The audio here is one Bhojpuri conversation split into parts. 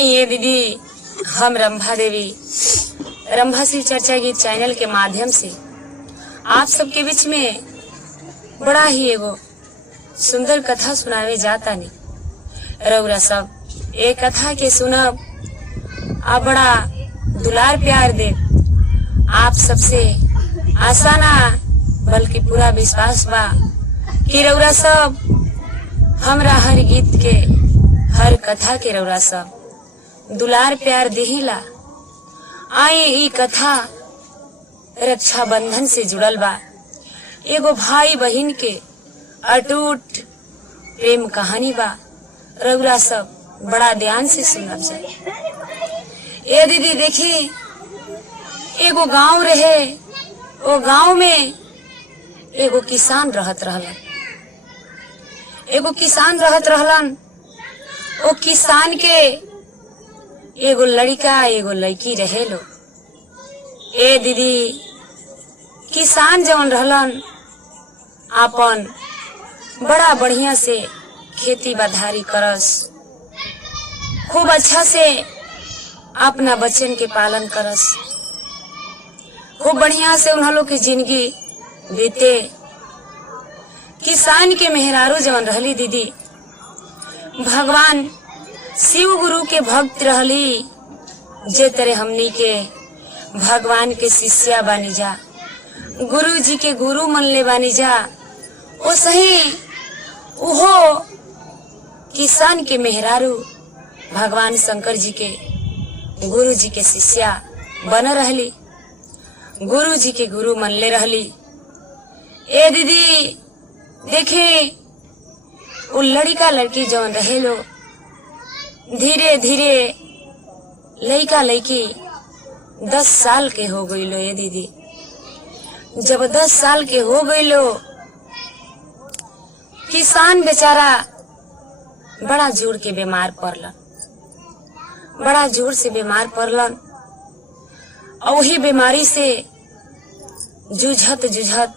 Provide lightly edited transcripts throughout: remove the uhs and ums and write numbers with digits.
ये दीदी, हम रंभा देवी रंभा शिव चर्चा गीत चैनल के माध्यम से आप सबके बीच में बड़ा ही एगो सुंदर कथा सुनावे जाता नहीं। रउरा सब ए कथा के सुनब, आप बड़ा दुलार प्यार दे। आप सबसे आशा ना बल्कि पूरा विश्वास बा कि रउरा सब हमरा हर गीत के, हर कथा के रउरा सब दुलार प्यार देहिला। आए ई कथा रक्षा बंधन से जुड़ल बा। एगो भाई बहन के अटूट प्रेम कहानी बा। रउरा सब बड़ा ध्यान से सुनब जाए। ए दीदी देखी, एगो गांव रहे। वो गांव में एगो किसान रहत रहलन। वो किसान के एगो लड़का एगो लड़की रहे लो। ए दीदी, किसान जवन रहलन आपन बड़ा बढ़िया से खेती बाधारी करस, खूब अच्छा से अपना बच्चन के पालन करस, खूब बढ़िया से उन्हें लोग की जिंदगी बीते। किसान के मेहरारू जवन रहली दीदी, भगवान शिव गुरु के भक्त रहली। जे तरह हमनी के भगवान के शिष्या बानी जा, गुरु जी के गुरु मनले बानी जा, ओ सही उहो किसान के मेहरारू भगवान शंकर जी के गुरु जी के शिष्या बन रहली, गुरु जी के गुरु मनले रहली। ए दीदी देखे, वो लड़का लड़की जवन रहे लो, धीरे धीरे लड़का लड़की 10 साल के हो गई लो। ये दीदी, जब 10 साल के हो गई लो, किसान बेचारा बड़ा जोर के बीमार पड़लन, बड़ा जोर से बीमार पड़लन। और वही बीमारी से जूझत जूझत,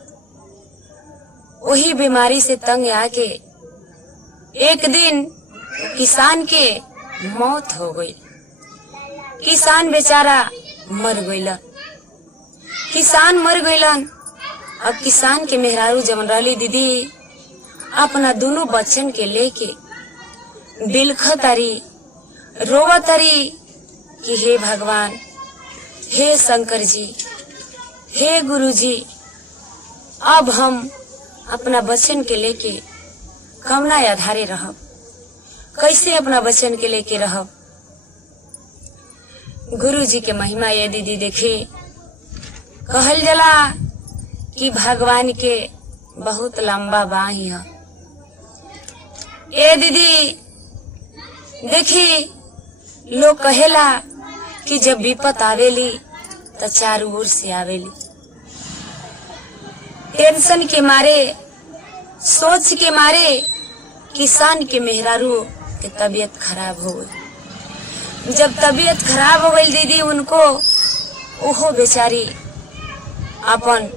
वही बीमारी से तंग आके एक दिन किसान के मौत हो गई। किसान बेचारा मर गईलन। किसान मर गईलन। अब किसान के मेहरारू जवन रहली दीदी, अपना दोनों बच्चन के लेके बिलखतारी, रोवतारी कि हे भगवान, हे शंकर जी, हे गुरु जी, अब हम अपना बच्चन के लेके कमना आधारे रहब, कैसे अपना बच्चन के लेके रहब। गुरु जी के महिमा ये दीदी देखी, कहल जला कि भगवान के बहुत लंबा बाही है। ए दीदी देखी, लोग कहेला कि जब विपत आवेली तो चारों ओर से आवेली। टेंशन के मारे, सोच के मारे किसान के मेहरारू के तबीयत खराब हो गई। जब तबीयत खराब हो गई दीदी, उनको ओहो बेचारी अपन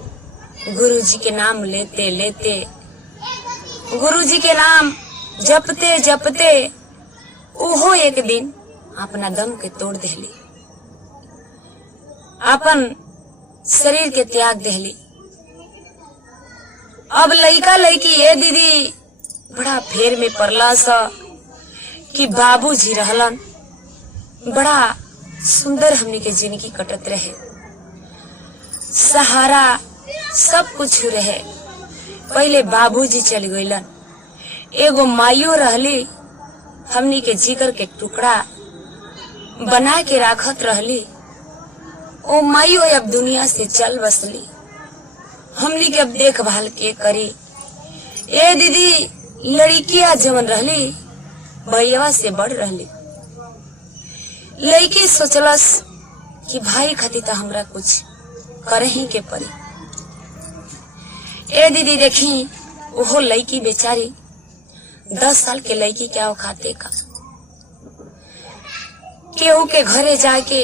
गुरु जी के नाम लेते लेते, गुरु जी के नाम जपते जपते ओहो एक दिन अपना दम के तोड़ देली, अपन शरीर के त्याग देली। अब लड़का लड़की ये दीदी बड़ा फेर में पड़ला सा कि बाबूजी रहलन, बड़ा सुंदर हमनी के जिंदगी कटत रहे, सहारा सब कुछ रहे। पहले बाबूजी चल गईलन, एगो माइयो रहली, हमनी के जिगर के टुकड़ा बना के राखत रहली। ओ माइयो अब दुनिया से चल बसली, हमनी के अब देखभाल के करी। ए दीदी, लड़कियां जवन रहली भैया से बढ़ रहली। लड़की सोचलस कि भाई खातिर तो हमरा कुछ करे ही के पड़ी। ए दीदी देखी, ओहो लड़की बेचारी 10 साल के लड़की क्या औकाते का, केहू के घरे जाके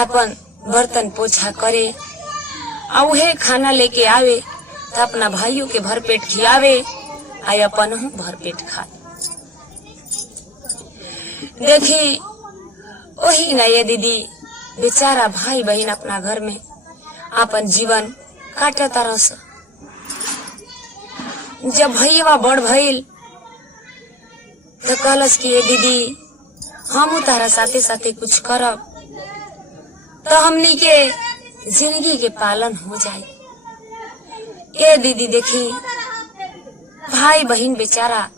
अपन बर्तन पोछा करे, और उहे खाना लेके आवे तो अपना भाइयों के भर पेट खियावे, आ अपन भर पेट खाए। देखी वही न ये दीदी बेचारा भाई बहन अपना घर में अपन जीवन काटे तरस। जब भैया बड़ भइल तो कहलस कि ये दीदी हम तारा साथे साथे कुछ करब तो हमनी के जिंदगी के पालन हो जाए। ये दीदी देखी भाई बहन बेचारा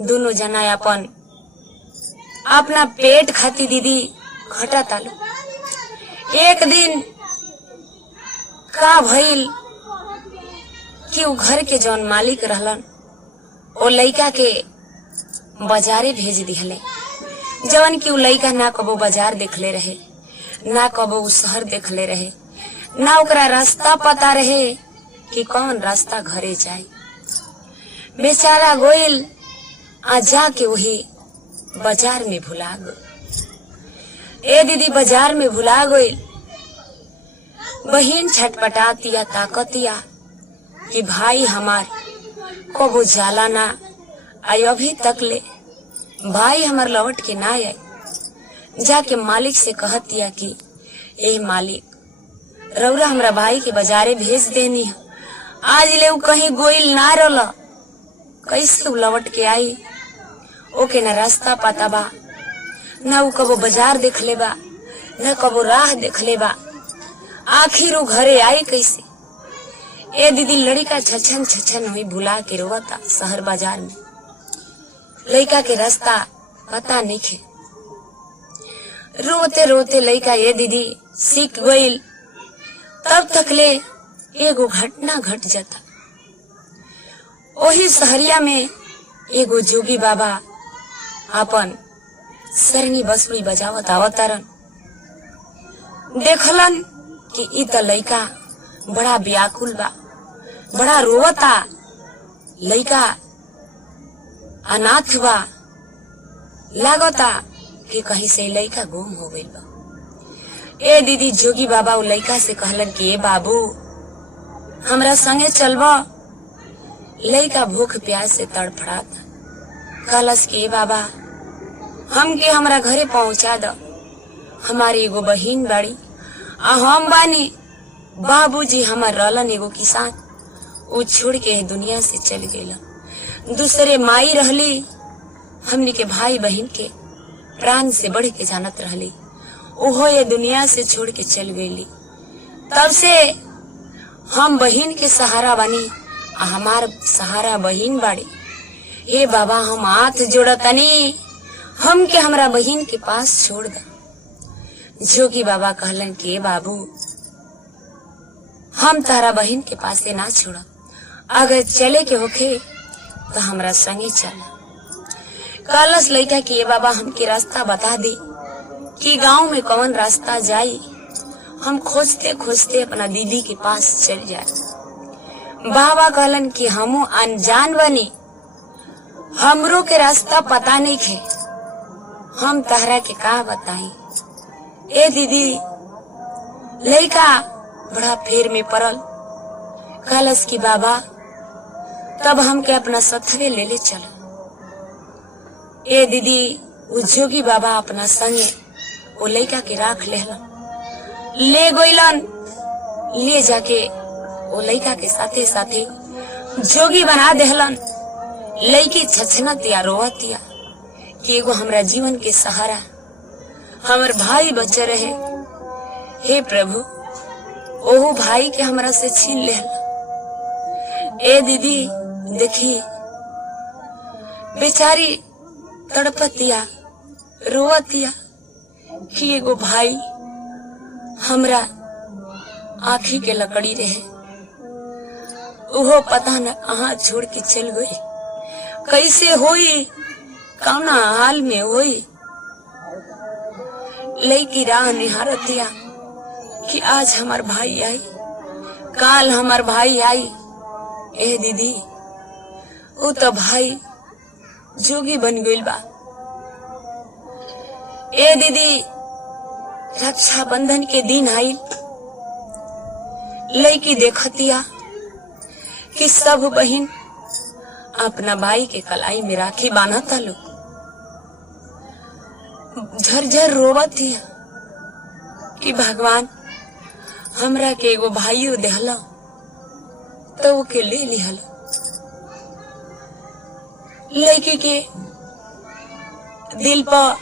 दोनों जना अपन अपना पेट खाती दीदी खटा तालू। एक दिन का भइल कि वो घर के जौन मालिक रहलन वो लइका के बाजारे भेज दिहले। जवन कि वो लइका ना कबो बाजार देखले रहे, ना कबो वो शहर देखले रहे, ना ओकरा रास्ता पता रहे कि कौन रास्ता घरे जाए। बेचारा गोइल आ जाके वही बाजार में भुला गई। ए दीदी बाजार में भुला गई। बहन छटपटातिया ताकतिया कि भाई हमार कबो जाला ना आई, अभी तक ले भाई हमार लौट के ना आए। जाके मालिक से कहतिया कि ए मालिक रउरा हमरा भाई के बाजारे भेज देनी है, आज ले उ कहीं गोइल ना रहल, कैसे उ लौट के आई? ओके ना रास्ता पता बा, ना उ कबो बाजार देख ले बा, ना कबो राह देख ले बा, आखिर उ घरे आई कैसे? ए दीदी लड़का छछन छछन हुई भुला के रोवता शहर बाजार में। लड़का के रास्ता पता नहीं खे। रोते रोते लड़का ये दीदी सीख गईल। तब तक ले एगो घटना घट जाता। वही शहरिया में एगो जोगी बाबा अपन सरनी बसुरी बजावत आवतारन। देखलन कि इ त लइका बड़ा व्याकुल बा, बड़ा रोवता, लइका अनाथ बा, लागता कि कहीं से लइका गुम हो गइल बा। ए दीदी जोगी बाबा उ लइका से कहलन कि ए बाबू हमरा संगे चलबा। लइका भूख प्यास से तड़फड़ाता। कहलस कि ए बाबा हमके हमरा घरे पहुंचा द, हमारी एगो बहिन बाड़ी आ हम बानी। बाबूजी हमार रहलन एगो किसान, वो छोड़ के दुनिया से चल गए। दूसरे माई रहली, हमनी के भाई बहन के प्राण से बढ़ के जानत रहली, ओहो ये दुनिया से छोड़ के चल गईली। तब से हम बहन के सहारा बानी आ हमार सहारा बहन बाड़ी। हे बाबा हम हाथ जोड़तनी, हम के हमरा बहन के पास छोड़ द। जोगी बाबा कहलन कि बाबू हम तारा बहन के पासे ना छोड़, अगर चले के होखे तो हमरा संगे चला। कहलस लइका कि ये बाबा हमके रास्ता बता दे कि गांव में कौन रास्ता जाई, हम खोजते खोजते अपना दीदी के पास चल जाए। बाबा कहलन कि हमू अनजान बनी, हमरो के रास्ता पता नहीं खे, हम तहरा के का बताई। ए दीदी लइका बड़ा फेर में पड़ल। कहलस कि बाबा तब हमके अपना सथवे ले ले चला। ए दीदी उ जोगी बाबा अपना संगे वो लइका के राख लेहलन, ले गइलन। ले जाके वो लइका के साथे साथे जोगी बना देहलन। लइकी छछनतिया रोवतिया कि एगो हमरा जीवन के सहारा हमर भाई बचे रहे। हे प्रभु ओहो भाई के हमरा से छीन लेहला। ए दीदी देखी बेचारी तड़पतिया रोवतिया कि एगो भाई हमरा आँखी के लकड़ी रहे, ओहो पता न अहाँ छोड़ के चल गई। कैसे होई, कौना हाल में होई। लइकी राह निहारतिया कि आज हमार भाई आई, काल हमार भाई आई। ए दीदी वो तो भाई जोगी बन गइल बा। ए दीदी रक्षा बंधन के दिन आइल। लइकी देखतिया कि सब बहन अपना भाई के कलाई में राखी बांधता लोग। झरझर रोवत थी कि भगवान हमरा के एगो भाइयों देहला तो वो के ले लिहल। लड़की के दिल पर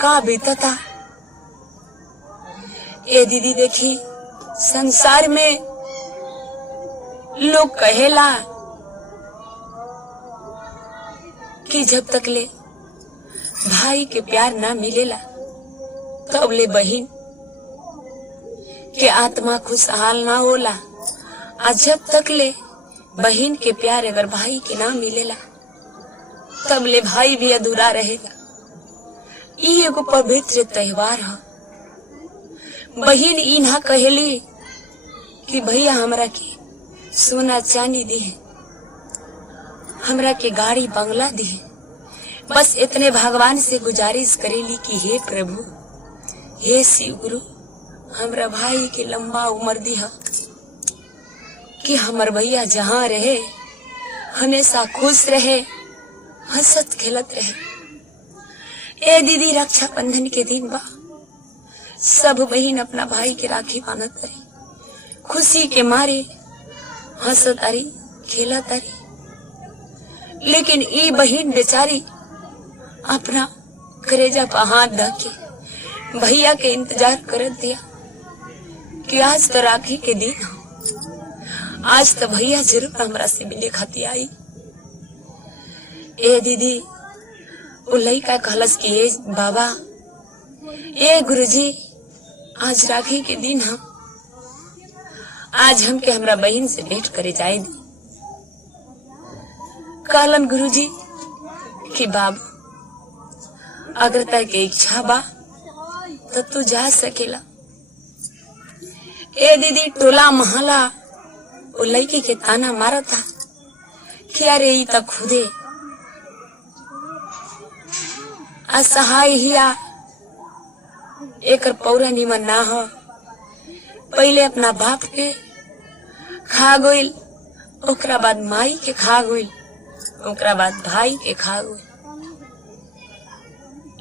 का बीतता। ए दीदी देखी, संसार में लोग कहेला कि जब तक ले भाई के प्यार ना मिलेला तब ले बहन के आत्मा खुशहाल ना होला। आ जब तक ले बहन के प्यार अगर भाई के ना मिलेला तब ले भाई भी अधूरा रहेगा। ये एगो पवित्र त्योहार है। बहन ई ना कहेली कि भैया हमरा के सोना चांदी दी है, हमरा के गाड़ी बंगला दी है। बस इतने भगवान से गुजारिश करेली कि हे प्रभु, हे शिव गुरु, हमरा भाई के लंबा उम्र दिया कि हमर भैया जहाँ रहे हमेशा खुश रहे, हंसत खेलत रहे। ए दीदी, रक्षाबंधन के दिन बा, सब बहन अपना भाई के राखी बांधत रही, खुशी के मारे हंसत अरी खेलत अरी। लेकिन ई बहन बेचारी अपना करेजा पर हाथ ढके भैया के इंतजार करत दिया कि आज तो राखी के दिन हो, आज तो भैया जरूर हमरा से मिले खाती आई। ए दीदी, वो लड़का कहलस कि ए बाबा, ए गुरुजी, आज राखी के दिन हम आज हमके हमरा बहन से भेंट करे जाए दी। कहलन गुरुजी कि बाबू, अगर तय के इच्छा बा तो तू जा सकेला। ए दीदी, टोला महला वो लड़की के ताना मारा था कि अरे ई तक खुदे असहाय हिया, एकर पौरा निमन ना हो। पहले अपना बाप के खा गइल, ओकरा बाद माई के खा गइल, ओकरा बाद भाई के खा गइल।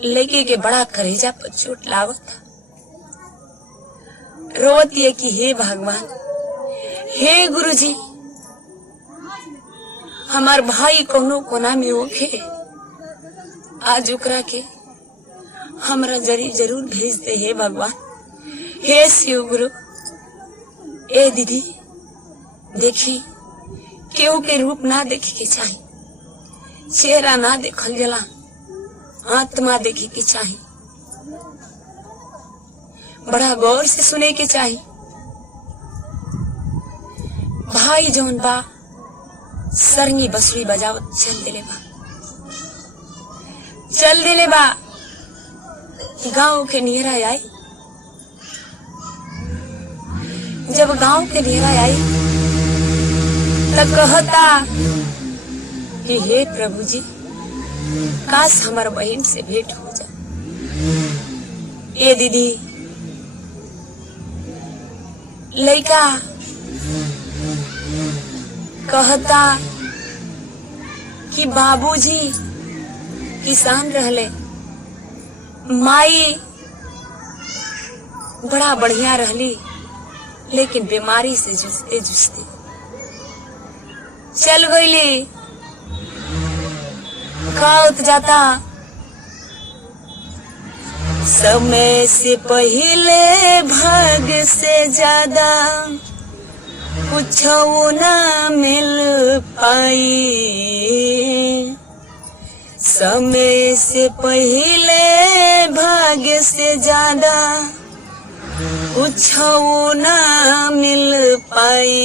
लड़की के बड़ा करेजा पर चोट लागत। रोवत ये कि हे भगवान, हे गुरुजी, हमार भाई कोनो कोना में होखे, आज ओकरा के हमरा जरूर भेज दे हे भगवान, हे शिव गुरु। ए दीदी देखी, केहू के रूप ना देखे के चाहिए, चेहरा ना देखल जला, आत्मा देखे के चाहिए, बड़ा गौर से सुने के चाहिए। भाई जौन बा सरंगी बसुरी बजावत चल दिले बा गांव के नियरा आई। जब गांव के नियरा आई तब कहता कि हे प्रभु जी, काश हमार बहन से भेंट हो जाए। ए दीदी, लड़का कहता कि बाबूजी किसान रहले, माई बड़ा बढ़िया रहली, लेकिन बीमारी से जूझते जूझते चल गईली। खाओत जाता समय से पहले भाग्य से ज्यादा कुछ ना मिल पाई, समय से पहले भाग्य से ज्यादा कुछ ना मिल पाई।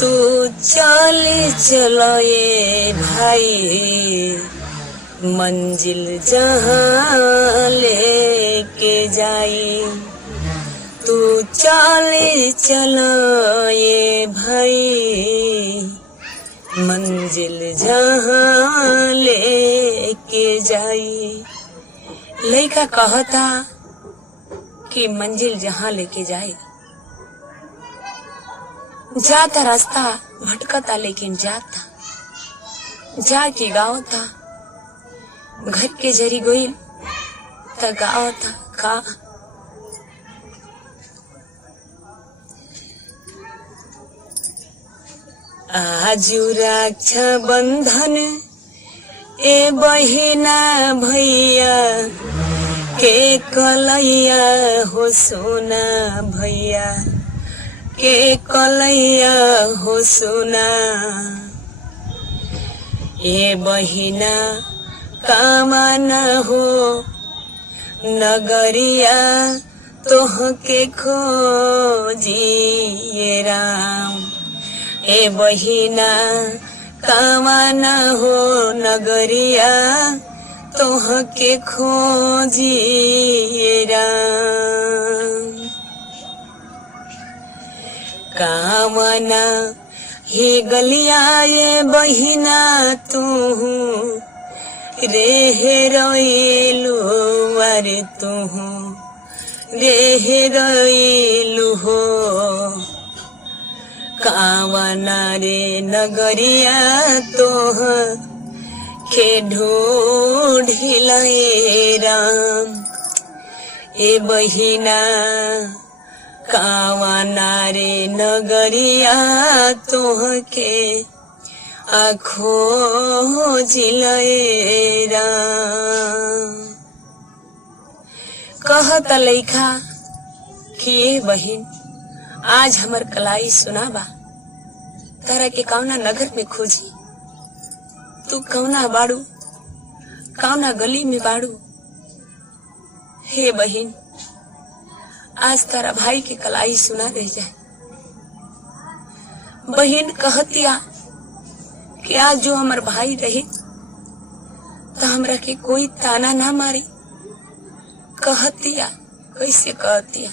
तू चलो ये भाई, मंजिल जहाँ लेके जाई। तू चलो ये भाई, मंजिल जहाँ लेके जाई। लड़का कहता कि मंजिल जहाँ लेके जाए। जाता रास्ता भटकता, लेकिन जाके गाँव था घर के जरी गोइल त गाँव था का आजु रक्षा बंधन ए बहिना भैया के कलैया हो सोना भैया के कलैया हो सोना ए बहिना कामना हो नगरिया तोह के खोजिए राम ए बहिना कामना हो नगरिया तोह के खोजिए राम कामना ही गलिया ये बहिना तू रे रोइलू अरे तू रे रोइलू हो कामना रे नगरिया तोह के ढूंढिले राम ए बहिना कामना रे नगरिया तोह के खोजिले राम कहत लइका कि ए बहिन आज हमर कलाई सुनाबा तारा के कौना नगर में खोजी तू कौना बाड़ू कौना गली में बाड़ू हे बहिन आज तारा भाई के कलाई सुना रह जाए बहिन कहतिया कि आज जो हमार भाई रही तो हमरा के कोई ताना ना मारी कहतिया कैसे कहतिया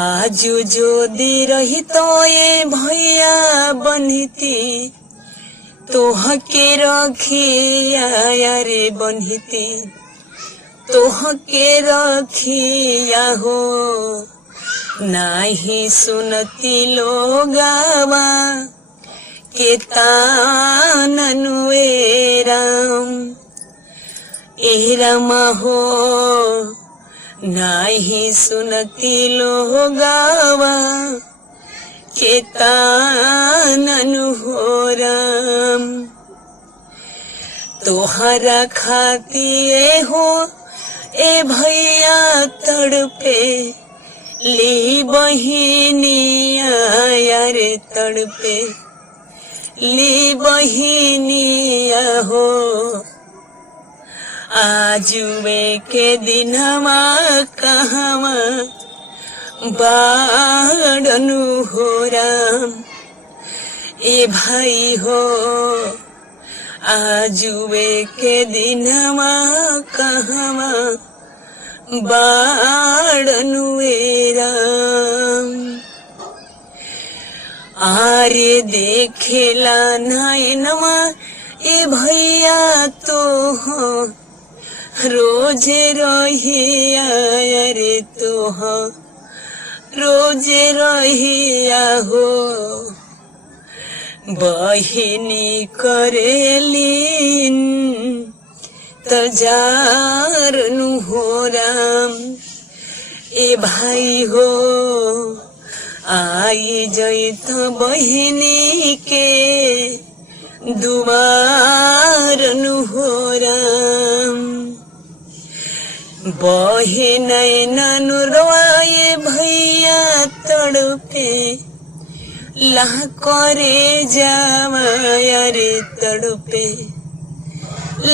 आज जो दी रही तो ये भैया बनती तोह के रखिया रे बनती तोह के रखिया हो नाही सुनती लोगावा के ताननुए राम ए राम हो नाही सुनती लोगावा के ताननु हो राम तोहरा खाती हो ए भैया तड़पे ली बहिनिया रे तड़पे ली बहिनिया हो आजुए के दिनवा कहवा बाड़नु हो राम ए भाई हो आजुए के दिनवा कहवा बाड़नु राम आरे देखेला नयनमा ए भैया तो हो रोजे रहिया रे तो हो रोजे रहिया हो बहिनी करेलीन तजारनु हो राम ए भाई हो आई जैत बहिनी के दुआरनु हो राम बहिनै ननु रोए भैया तड़पे ला करे जावा रे तड़पे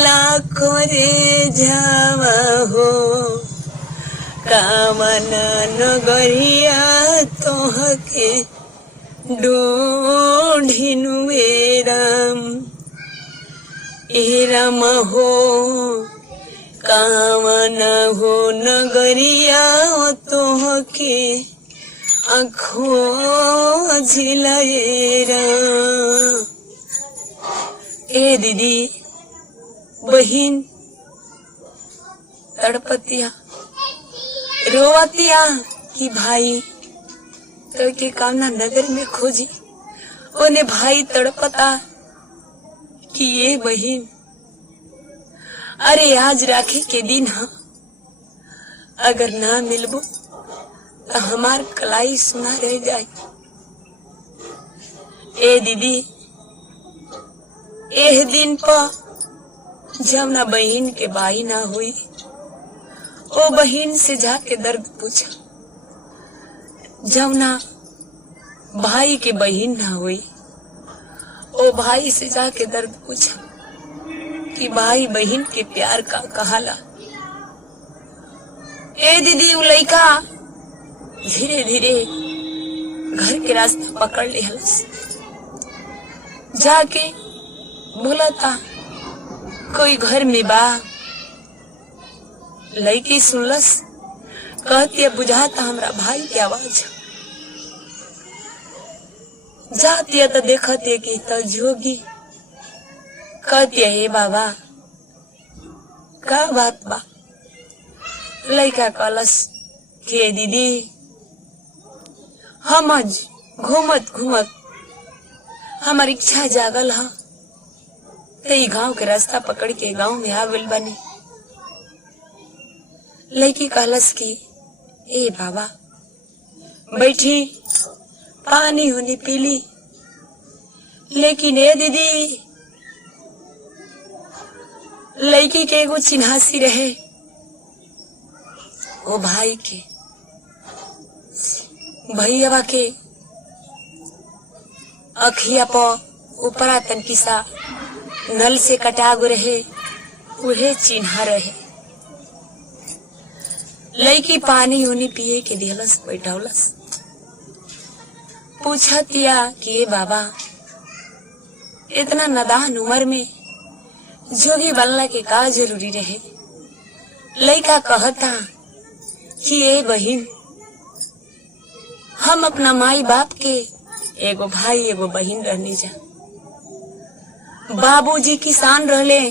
ला करे जावा हो कामना नगरिया तोह के ढूंढिनु राम ए राम हो कामना हो नगरिया तोह के खोजिले राम ए दीदी बहिन तड़पतिया रोवतिया कि भाई तो के कामना नगर में खोजी ओने भाई तड़पता कि ये बहिन अरे आज राखी के दिन हा, अगर ना मिलबो तो हमार कलाई सुना रह जाए। ए दीदी, एह दिन पर जब ना बहन के बाई ना हुई, ओ बहन से जाके दर्द पूछा। जब ना भाई के बहन ना हुई, ओ भाई से जाके दर्द पूछा कि भाई बहन के प्यार का कहाला। ए दीदी, उ लइका धीरे धीरे घर के रास्ता पकड़ लिहलस, जाके बोला था कोई घर में बा। लड़की सुनलस, कहती बुझाता हमरा भाई की आवाज। जाती तो देखती कि तो जोगी। कहती हे बाबा का बात बा। लड़का कहलस के दीदी, हम आज घूमत घूमत हमारी इच्छा जागल हा, ते गांव के रास्ता पकड़ के गांव में आ गइल बानी। लड़की कहलस की ए बाबा बैठी, पानी होनी पीली। लेकिन ए दीदी, लड़की के एगो चिन्हासी रहे, वो भाई के भैया के अखिया पर ऊपरा तनकी सा नल से कटागो रहे, उहे चिन्हा रहे। लड़की पानी उनी पिए के दिहलस, बैठौलस। पूछतिया कि ये बाबा इतना नादान उम्र में जोगी बनला के का जरूरी रहे। लड़का कहता कि ये बहिन, हम अपना माई बाप के एगो भाई एगो बहिन रहनी जा। बाबूजी किसान रहले,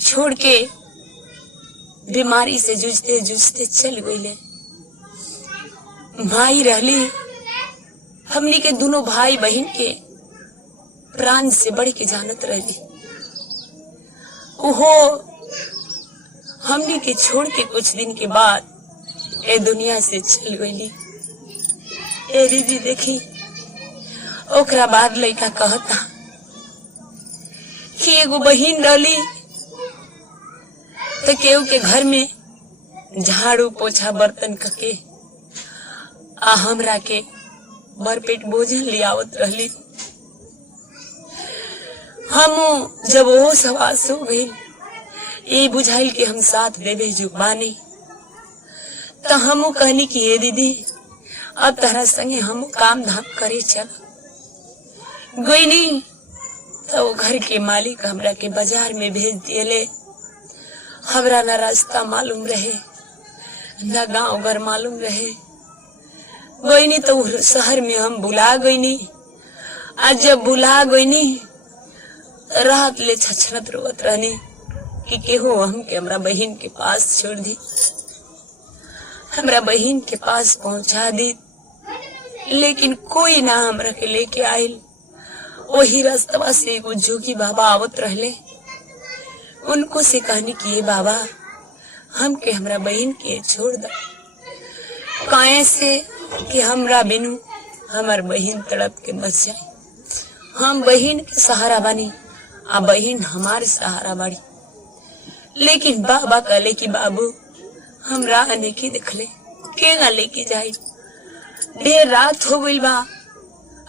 छोड़ के बीमारी से जूझते जूझते चल गईले। माई रहली, हमनी के दोनों भाई बहन के प्राण से बढ़ के जानत रहली। ओहो हमनी के छोड़ के कुछ दिन के बाद ए दुनिया से चल गईली। ए दीदी देखी, ओकरा बाद लड़का कहता कि एगो बहिन रहली तो केहू के घर में झाड़ू पोछा बर्तन करके आ हमरा के भरपेट भोजन लियावत रहली। हम जब वो सवास हो गई, ये बुझाइल कि हम साथ देवे जुबानी, तो हम कहनी कि ये दीदी अब तहरा संगे हम काम धाम करे चल गई। नहीं तो वो घर के मालिक हमरा के बाजार में भेज दिए। हमरा न रास्ता मालूम रहे, न गांव घर मालूम रहे। गईनी तो शहर में हम बुला गईनी। आज जब बुला गईनी, रात ले छछनत रोवत रहनी कि केहू हम के हमरा बहन के पास छोड़ दी, हमरा बहन के पास पहुंचा दी। लेकिन कोई ना हमरा के लेके आयल। वही रास्ता से एगो जोगी बाबा आवत रहले। उनको से कहनी कि ये बाबा हम के हमरा बहन के छोड़ दा, काहे से कि हमरा बिनु हमार बहन तड़प के बच जाए। हम बहन के सहारा बानी, आ बहन हमारे सहारा बाड़ी। लेकिन बाबा कहले कि बाबू हम राह नहीं देखले, केगा लेके जाए। देर रात हो गई बा,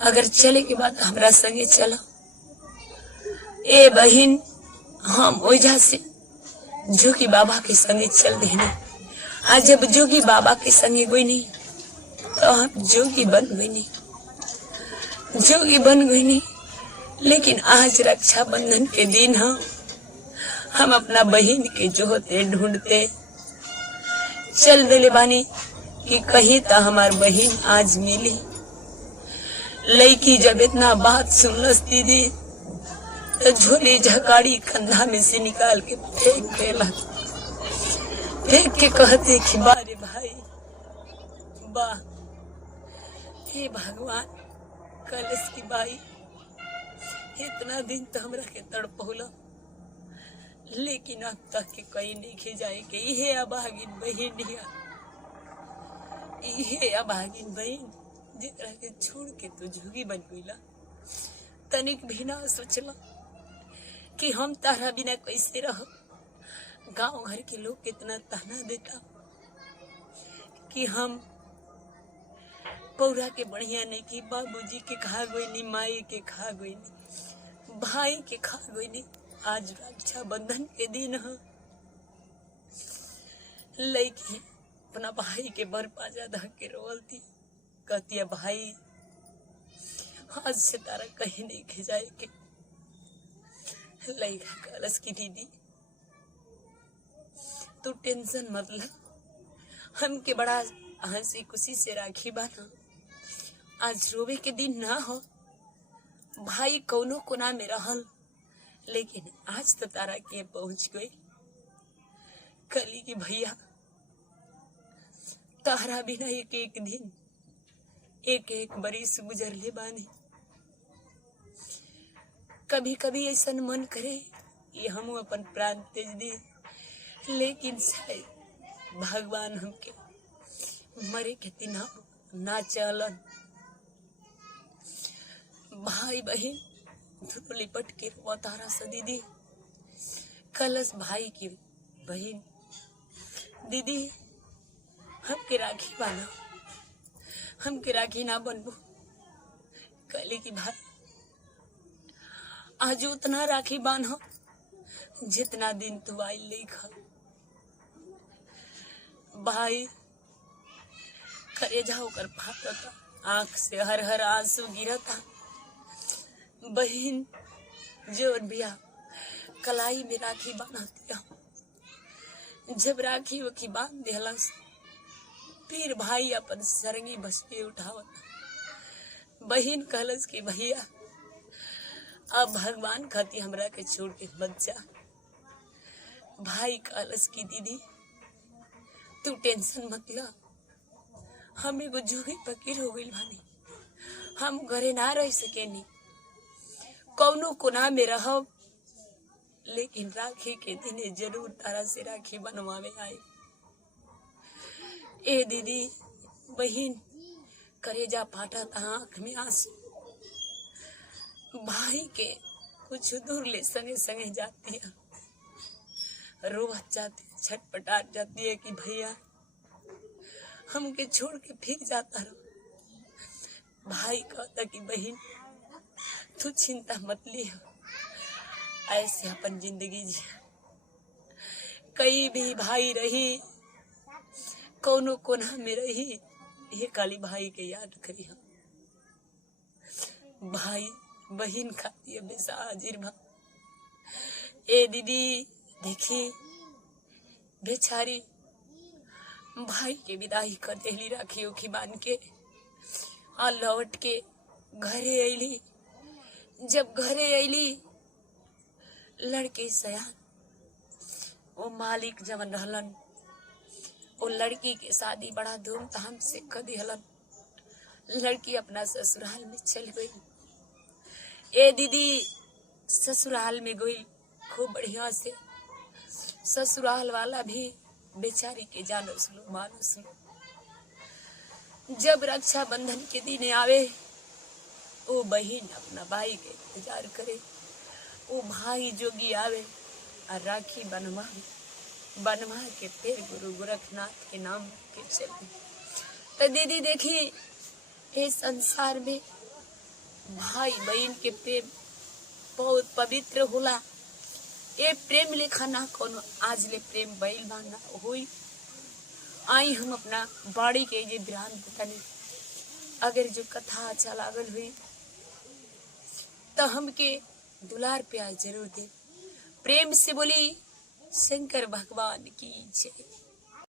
अगर चले के बाद हमरा संगे चला। ए बहन, हम ओझा से जोगी बाबा के संगे चल देने। आज जब जोगी बाबा के संगे गई नहीं, तो हम जोगी बन गई नहीं, जोगी बन गई नहीं। लेकिन आज रक्षाबंधन के दिन हम अपना बहन के जोहते ढूंढते चल दिले बानी कि कहीं तो हमार बहन आज मिली। लड़की जब इतना बात सुनलस दीदी, तो झोली झकाड़ी कंधा में से निकाल के फेंक देला। फेंक के कहते कि बारे भाई वाह, हे भगवान, कलश की बाई इतना दिन तो हमरा के तड़पौला, लेकिन अब तक के कहीं नहीं जाए के ये अभागिन बहनिया, ये अभागिन बहन जेकरा के छोड़ के तू झुगी बन गईला। तनिक भी ना सोचला कि हम तारा बिना कैसे रह। गांव घर के लोग कितना ताना देता कि हम पौरा के बढ़िया नहीं की, बाबूजी के खा गई नहीं, माई के खा गई नहीं, भाई के खा गई नहीं। आज रक्षा बंधन के दिन है, लड़की अपना भाई के बर पाजा धक के रोलती, कहती है भाई आज से तारा कहीं नहीं खिजाए के। लड़का कलश की दीदी तू टेंशन मत ले, हमके बड़ा हंसी खुशी से राखी बाना। आज रोवे के दिन ना हो, भाई कौनो कोना में रहल, लेकिन आज तो तारा के पहुंच गई। कली की भैया तारा बिना एक एक दिन एक एक बरिस गुजरले बानी। कभी कभी ऐसा मन करे कि हम अपन प्राण तेज दी, लेकिन शायद भगवान हमके मरे के दिन ना चलन। भाई बहन दोनों लिपट के तारा से दीदी कलश भाई की बहन, दीदी हमके राखी बाना, हमके राखी ना बनबो। कली की भाई आज उतना राखी बांधो जितना दिन तू आई लेखा। भाई करेजा होकर फाटता, आंख से हर हर आंसू गिरता। बहन जोर बिया कलाई में राखी बांधती, जब राखी वखी बांध दिलस फिर भाई अपन सरंगी बस पे उठावत। बहन कहलस कि भैया अब भगवान खाती हमरा के छोड़ के मत जा। भाई कहलस कि दीदी तू टेंशन मत ला, हम एगो जुगी फकीर हो गइल बानी, हम घरे ना रह सकेनी, कौनो कोना में रहब, लेकिन राखी के दिने जरूर तारा से राखी बनवावे आए। ए दीदी बहन करेजा फाटा था, आंख में आंसू। भाई के कुछ दूर ले संगे संगे जाती है, रोवत जाती, छटपटाट जाती है कि भैया हमके छोड़ के फिर जाता रहो। भाई कहता कि बहन तू चिंता मत लियो, ऐसे अपन जिंदगी जी। कई भी भाई रही, कौनो कोना में रही, ये काली भाई के याद करी। भाई बहन खाती है बेसा हाजिर भा। ए दीदी देखी बेचारी भाई के विदाई कर देली राखी उखी बांध के, आ लौट के घरे अली। जब घरे अली लड़के सयान वो मालिक जवन रहलन, वो लड़की के शादी बड़ा धूमधाम से कर दिहलन। लड़की अपना ससुराल में चल गई। ए दीदी ससुराल में गई खूब बढ़िया से, ससुराल वाला भी बेचारी के जानो सुनो मानो सुनो। जब रक्षा बंधन के दिन आवे, वो बहन अपना भाई के इंतजार करे, वो भाई जोगी आवे और राखी बनवा के फिर गुरु गोरखनाथ के नाम के चले। तो दीदी देखी इस संसार में भाई बहन के प्रेम बहुत पवित्र होला। ये प्रेम लेखा ना कोनो आज ले प्रेम बैल बाना हुई। आई हम अपना बाड़ी के ये ध्यान बताने, अगर जो कथा अच्छा लागल हुई तो हमके दुलार प्यार जरूर दे। प्रेम से बोली शंकर भगवान की जय।